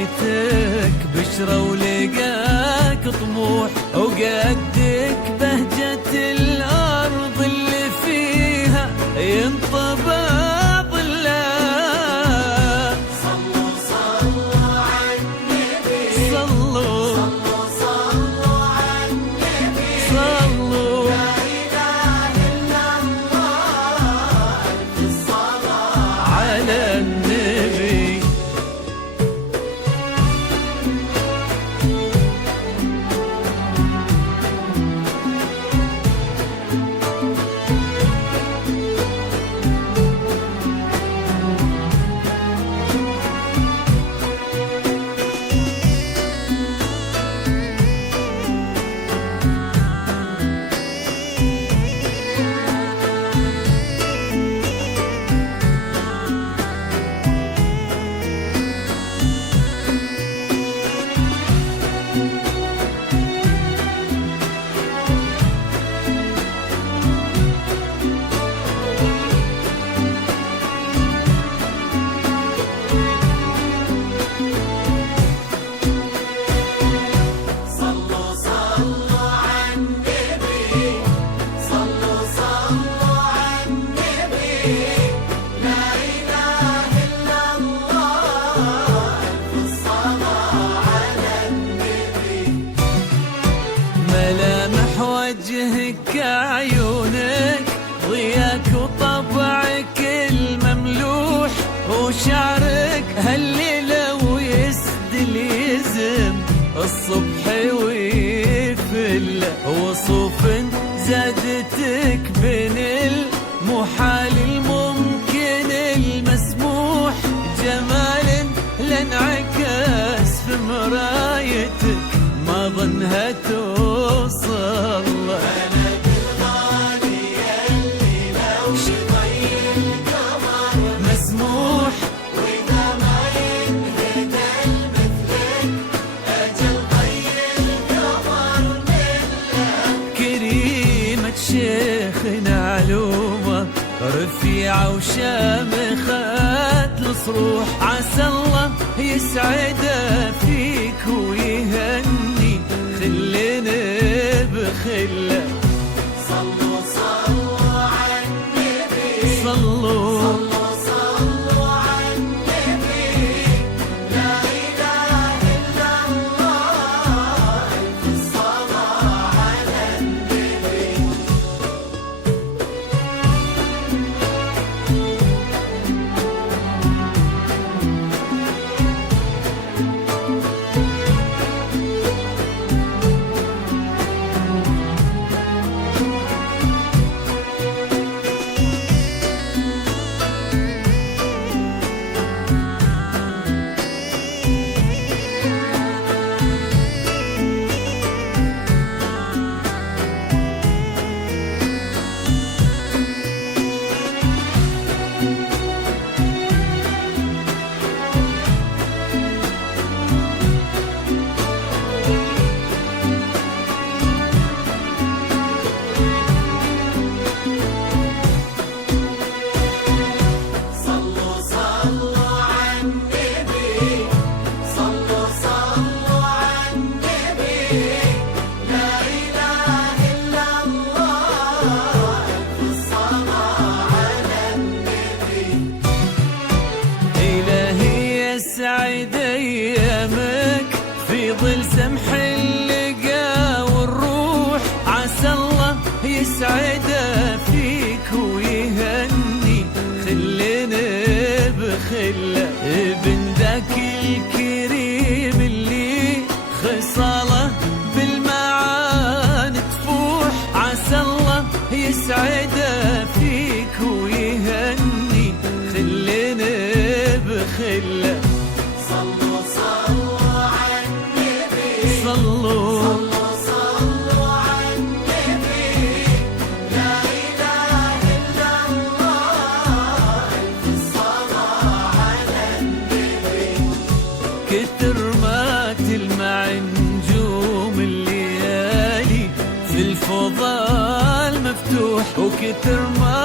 رايتك بشرة ولقاك طموح، وقدك بهجة الأرض اللي فيها ينطبع ظلها. صلوا صلوا عالنبي، صلوا صلوا صلوا عالنبي، صلوا لا إله إلا الله، ألف الصلاة على النبي. صلوا صلوا عالنبي، صلوا صلوا عالنبي، لا إله إلا الله، ألف الصلاة على النبي. ملامح وجهك عيونك ضياك وطبعك المملوح، وشعرك هالليلة ويسدل يزم الصبح ويفل، وصوف زادتك بين المحال الممكن المسموح، جمال لانعكس في مرايتك ما ظنها توصل. أنا بالغالي اللي لو شطي القمر مسموح وإذا ما ينهد المثلك، أجل طي القمر منك. كريمة شيخنا علومة رفيعة وشامخة الصروح، عسى الله يسعده فيك ويهني خلنا بخله. صلوا صلوا عالنبي، صلوا صلوا صلوا عالنبي، لا إله إلا الله، ألف الصلاة على النبي. صلوا صلوا عالنبي، صلوا صلوا عالنبي، لا إله إلا الله، ألف الصلاة على النبي. إلهي يسعد أيامك في ظل سمح اللقا والروح، عسى الله يسعده فيك ويهني خلنا بخله، ابن ذاك الكريم اللي خصاله بالمعاني تفوح، عسى الله يسعده فيك ويهني خلنا بخله. صلوا صلوا عالنبي، صلوا صلوا صلوا عالنبي، لا إله إلا الله، ألف الصلاة على النبي. كتر ما تلمع نجوم الليالي في الفضاء المفتوح، وكتر ما